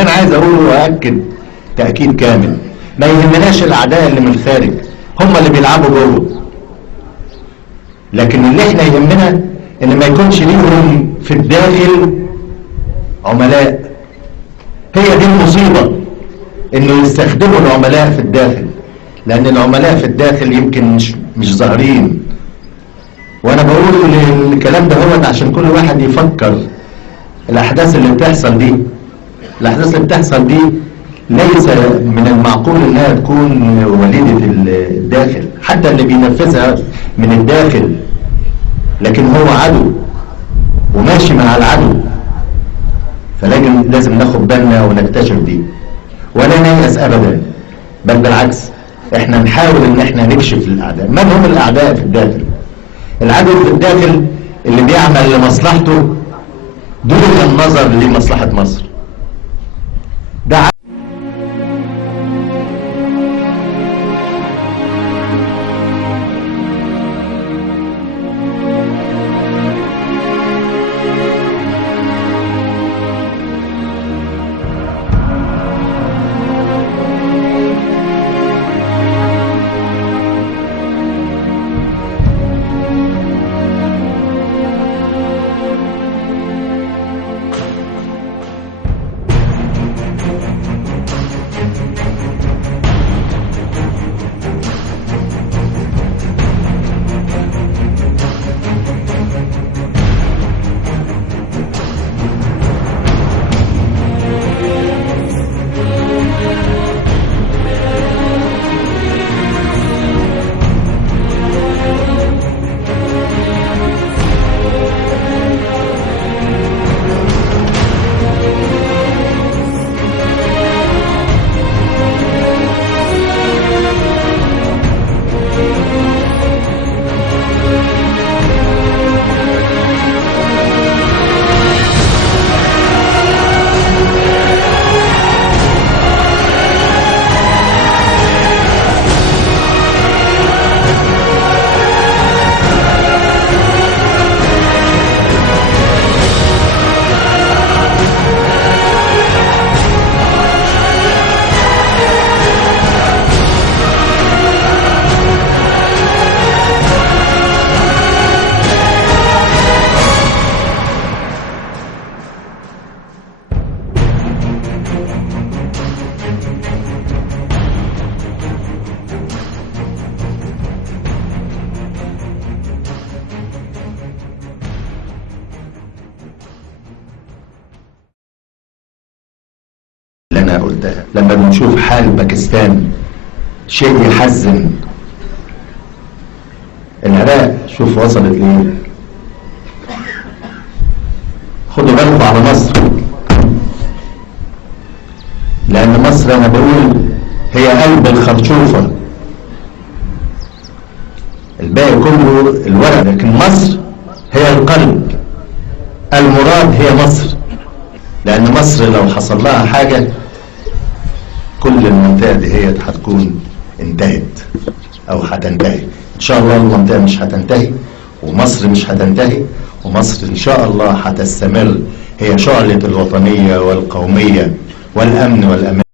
اللي انا عايز اقوله واكد تاكيد كامل، ما يهمناش الاعداء اللي من الخارج، هم اللي بيلعبوا جوه، لكن اللي احنا يهمنا ان ما يكونش ليهم في الداخل عملاء. هي دي المصيبة، انه يستخدموا العملاء في الداخل، لان العملاء في الداخل يمكن مش ظاهرين. وانا بقول الكلام ده هو عشان كل واحد يفكر. الاحداث اللي بتحصل دي ليس من المعقول انها تكون وليدة الداخل، حتى اللي بينفذها من الداخل، لكن هو عدو وماشي مع العدو، فلازم ناخد بالنا ونكتشف دي، ولا نيأس ابدا، بل بالعكس احنا نحاول ان احنا نكشف الاعداء. من هم الاعداء في الداخل؟ العدو في الداخل اللي بيعمل لمصلحته دون النظر لمصلحة مصر. ده اللي انا قلتها. لما بنشوف حال باكستان شيء يحزن. العراق شوف وصلت ليه. خدوا بالكم على مصر، لان مصر انا بقول هي قلب الخرشوفة، الباقي كله الورق، لكن مصر هي القلب. المراد هي مصر، لان مصر لو حصل لها حاجة كل المنطقة دي هي هتكون انتهت او هتنتهي. ان شاء الله المنطقة مش هتنتهي ومصر مش هتنتهي، ومصر ان شاء الله هتستمر هي شعلة الوطنية والقومية والامن والامان.